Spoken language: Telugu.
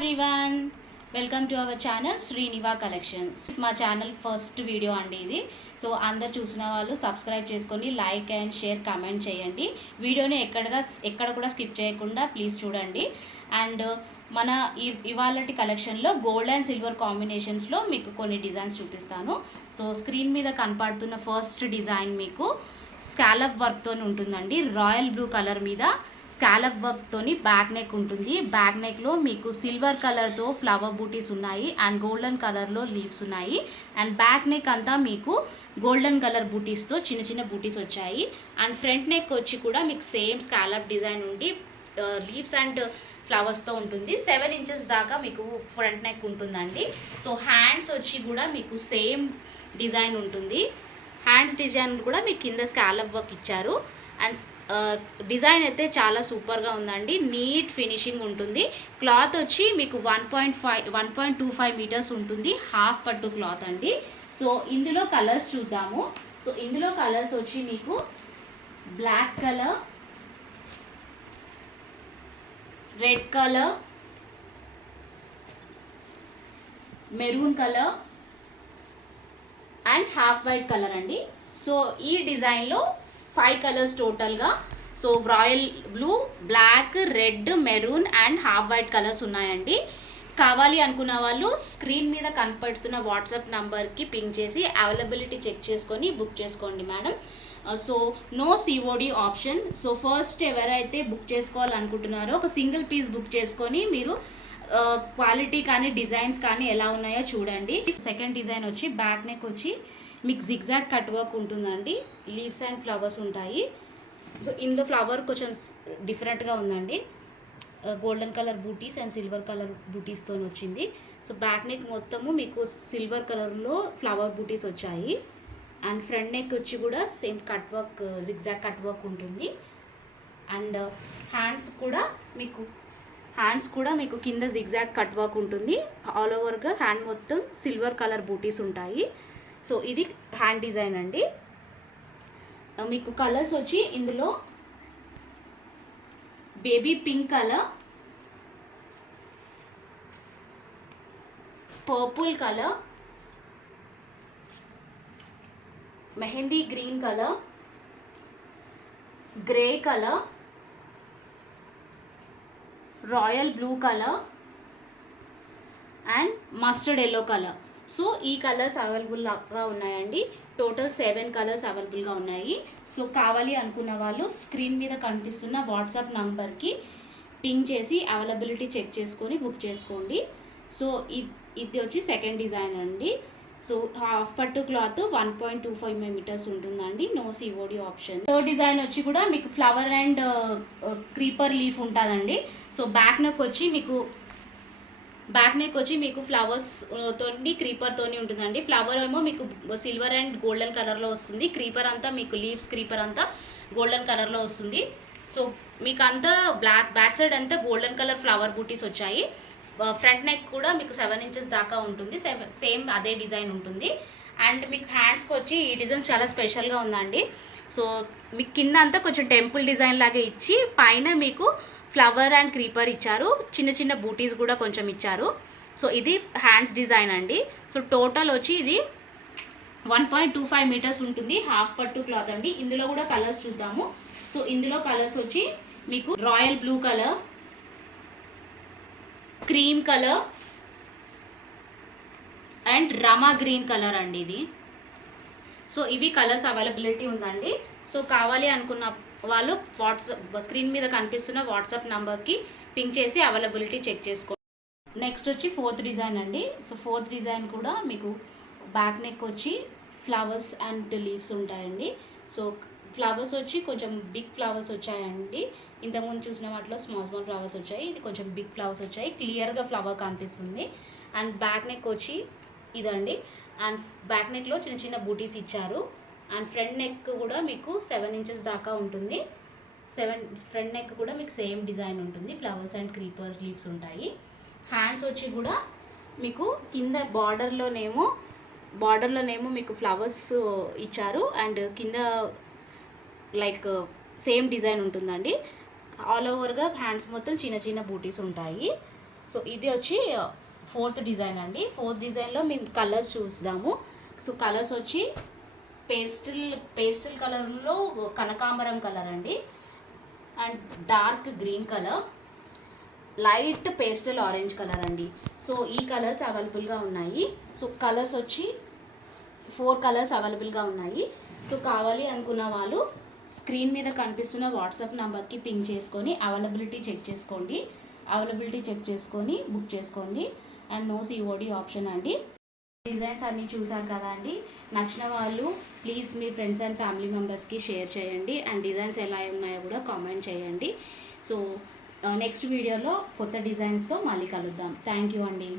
Everyone welcome to our channel Sriniva collections మా ఛానల్ ఫస్ట్ వీడియో అండి ఇది. సో అందరు చూసిన వాళ్ళు సబ్స్క్రైబ్ చేసుకొని లైక్ అండ్ షేర్ కమెంట్ చేయండి. వీడియోని ఎక్కడగా ఎక్కడ కూడా స్కిప్ చేయకుండా ప్లీజ్ చూడండి. అండ్ మన ఈ ఇవాళటి కలెక్షన్లో గోల్డ్ అండ్ సిల్వర్ కాంబినేషన్స్లో మీకు కొన్ని డిజైన్స్ చూపిస్తాను. సో స్క్రీన్ మీద కనపడుతున్న ఫస్ట్ డిజైన్ మీకు స్కాలప్ వర్క్తో ఉంటుందండి. రాయల్ బ్లూ కలర్ మీద స్కాలప్ వర్క్తోని బ్యాక్ నెక్ ఉంటుంది. బ్యాక్ నెక్లో మీకు సిల్వర్ కలర్తో ఫ్లవర్ బూటీస్ ఉన్నాయి అండ్ గోల్డెన్ కలర్లో లీవ్స్ ఉన్నాయి. అండ్ బ్యాక్ నెక్ అంతా మీకు గోల్డెన్ కలర్ బూటీస్తో చిన్న చిన్న బూటీస్ వచ్చాయి. అండ్ ఫ్రంట్ నెక్ వచ్చి కూడా మీకు సేమ్ స్కాలప్ డిజైన్ ఉండి లీవ్స్ అండ్ ఫ్లవర్స్తో ఉంటుంది. సెవెన్ ఇంచెస్ దాకా మీకు ఫ్రంట్ నెక్ ఉంటుందండి. సో హ్యాండ్స్ వచ్చి కూడా మీకు సేమ్ డిజైన్ ఉంటుంది. హ్యాండ్స్ డిజైన్ కూడా మీకు కింద స్కాలప్ వర్క్ ఇచ్చారు. అండ్ డిజైన్ uh, అయితే చాలా సూపర్గా ఉందండి. నీట్ ఫినిషింగ్ ఉంటుంది. క్లాత్ వచ్చి మీకు one point five one point two five metres ఉంటుంది. హాఫ్ పట్టు క్లాత్ అండి. సో ఇందులో కలర్స్ చూద్దాము. సో ఇందులో కలర్స్ వచ్చి మీకు black colour red colour maroon colour and half white colour అండి. సో ఈ డిజైన్లో ఫైవ్ కలర్స్ టోటల్గా so royal blue black red maroon and half white colours ఉన్నాయండి. కావాలి అనుకున్న వాళ్ళు స్క్రీన్ మీద కనపడుతున్న వాట్సాప్ నంబర్కి పింక్ చేసి అవైలబిలిటీ చెక్ చేసుకొని బుక్ చేసుకోండి madam so no COD option so first ఎవరైతే బుక్ చేసుకోవాలనుకుంటున్నారో ఒక సింగిల్ పీస్ బుక్ చేసుకొని మీరు uh, క్వాలిటీ కానీ డిజైన్స్ కానీ ఎలా ఉన్నాయో చూడండి. సెకండ్ డిజైన్ వచ్చి బ్యాక్ నెక్ వచ్చి మీకు జిగ్జాగ్ కట్ వర్క్ ఉంటుందండి. లీవ్స్ అండ్ ఫ్లవర్స్ ఉంటాయి. సో ఇందులో ఫ్లవర్ కొంచెం డిఫరెంట్గా ఉందండి. Golden colour buttis and silver colour బూటీస్తో వచ్చింది. సో బ్యాక్ నెక్ మొత్తము మీకు సిల్వర్ కలర్లో ఫ్లవర్ బూటీస్ వచ్చాయి. అండ్ ఫ్రంట్ నెక్ వచ్చి కూడా same cut work zigzag cut work ఉంటుంది. అండ్ హ్యాండ్స్ uh, కూడా మీకు హ్యాండ్స్ కూడా మీకు కింద జిగ్జాగ్ కట్ వర్క్ ఉంటుంది. ఆల్ ఓవర్గా హ్యాండ్ మొత్తం సిల్వర్ కలర్ బూటీస్ ఉంటాయి. సో ఇది హ్యాండ్ డిజైన్ అండి. మీకు కలర్స్ వచ్చి ఇందులో baby pink colour purple colour mehendi green colour grey colour royal blue colour and mustard yellow colour. So ఈ కలర్స్ అవైలబుల్గా ఉన్నాయండి. టోటల్ సెవెన్ కలర్స్ అవైలబుల్గా ఉన్నాయి. సో కావాలి అనుకున్న వాళ్ళు స్క్రీన్ మీద కనిపిస్తున్న వాట్సాప్ నంబర్కి పింక్ చేసి అవైలబిలిటీ చెక్ చేసుకొని బుక్ చేసుకోండి. సో ఇది వచ్చి సెకండ్ డిజైన్ అండి. సో హాఫ్ పట్టు cloth one point two five metres ఉంటుందండి. No COD option third design వచ్చి కూడా మీకు ఫ్లవర్ అండ్ క్రీపర్ లీఫ్ ఉంటుందండి. సో బ్యాక్ నెక్ వచ్చి మీకు బ్యాక్ నెక్ వచ్చి మీకు ఫ్లవర్స్ తోని క్రీపర్ తోని ఉంటుందండి. ఫ్లవర్ ఏమో మీకు సిల్వర్ అండ్ గోల్డెన్ కలర్లో వస్తుంది. క్రీపర్ అంతా మీకు లీవ్స్ క్రీపర్ అంతా గోల్డెన్ కలర్లో వస్తుంది. సో మీకు అంతా బ్లాక్ బ్యాక్ సైడ్ అంతా గోల్డెన్ కలర్ ఫ్లవర్ బూటీస్ వచ్చాయి. ఫ్రంట్ నెక్ కూడా మీకు సెవెన్ ఇంచెస్ దాకా ఉంటుంది. సెవెన్ సేమ్ అదే డిజైన్ ఉంటుంది. అండ్ మీకు హ్యాండ్స్కి వచ్చి ఈ డిజైన్స్ చాలా స్పెషల్గా ఉందండి. సో మీకు కింద అంతా కొంచెం టెంపుల్ డిజైన్ లాగా ఇచ్చి పైన మీకు ఫ్లవర్ అండ్ క్రీపర్ ఇచ్చారు. చిన్న చిన్న బూటీస్ కూడా కొంచెం ఇచ్చారు. సో ఇది హ్యాండ్స్ డిజైన్ అండి. సో టోటల్ వచ్చి ఇది one point two five metres ఉంటుంది. హాఫ్ పట్టు క్లాత్ అండి. ఇందులో కూడా కలర్స్ చూద్దాము. సో ఇందులో కలర్స్ వచ్చి మీకు royal blue colour cream colour and Rama green colour అండి ఇది. సో ఇవి కలర్స్ అవైలబిలిటీ ఉందండి. సో కావాలి అనుకున్న వాళ్ళు వాట్సాప్ స్క్రీన్ మీద కనిపిస్తున్న వాట్సాప్ నెంబర్కి పింక్ చేసి అవైలబిలిటీ చెక్ చేసుకోండి నెక్స్ట్ వచ్చి ఫోర్త్ డిజైన్ అండి. సో ఫోర్త్ డిజైన్ కూడా మీకు బ్యాక్ నెక్ వచ్చి ఫ్లవర్స్ అండ్ లీవ్స్ ఉంటాయండి. సో ఫ్లవర్స్ వచ్చి కొంచెం బిగ్ ఫ్లవర్స్ వచ్చాయండి. ఇంతకుముందు చూసిన వాటిలో స్మాల్ స్మాల్ ఫ్లవర్స్ వచ్చాయి. ఇది కొంచెం బిగ్ ఫ్లవర్స్ వచ్చాయి. క్లియర్గా ఫ్లవర్ కనిపిస్తుంది. అండ్ బ్యాక్ నెక్ వచ్చి ఇదండి. అండ్ బ్యాక్ నెక్లో చిన్న చిన్న బూటీస్ ఇచ్చారు. అండ్ ఫ్రంట్ నెక్ కూడా మీకు సెవెన్ ఇంచెస్ దాకా ఉంటుంది. సెవెన్ ఫ్రంట్ నెక్ కూడా మీకు సేమ్ డిజైన్ ఉంటుంది. ఫ్లవర్స్ అండ్ క్రీపర్ లీవ్స్ ఉంటాయి. హ్యాండ్స్ వచ్చి కూడా మీకు కింద బార్డర్లోనేమో బార్డర్లోనేమో మీకు ఫ్లవర్స్ ఇచ్చారు. అండ్ కింద లైక్ సేమ్ డిజైన్ ఉంటుందండి. ఆల్ ఓవర్గా హ్యాండ్స్ మొత్తం చిన్న చిన్న బూటీస్ ఉంటాయి. సో ఇది వచ్చి uh, ఫోర్త్ డిజైన్ అండి. ఫోర్త్ డిజైన్లో మేము కలర్స్ చూద్దాము సో కలర్స్ వచ్చి పేస్టిల్ పేస్టిల్ కలర్లో కనకాంబరం కలర్ అండి. And dark green colour. Light pastel orange colour అండి. సో ఈ కలర్స్ అవైలబుల్గా ఉన్నాయి. సో కలర్స్ వచ్చి ఫోర్ కలర్స్ అవైలబుల్గా ఉన్నాయి. సో కావాలి అనుకున్న వాళ్ళు స్క్రీన్ మీద కనిపిస్తున్న వాట్సాప్ నెంబర్కి పింక్ చేసుకొని అవైలబిలిటీ చెక్ చేసుకోండి. అవైలబిలిటీ చెక్ చేసుకొని బుక్ చేసుకోండి. అండ్ నో సిఓడి ఆప్షన్ అండి. డిజైన్స్ అన్నీ చూసారు కదా అండి. నచ్చిన వాళ్ళు ప్లీజ్ మీ ఫ్రెండ్స్ అండ్ ఫ్యామిలీ మెంబర్స్కి షేర్ చేయండి. అండ్ డిజైన్స్ ఎలా ఉన్నాయో కూడా కామెంట్ చేయండి. సో నెక్స్ట్ వీడియోలో కొత్త డిజైన్స్తో మళ్ళీ కలుద్దాం. థ్యాంక్ యూ అండి.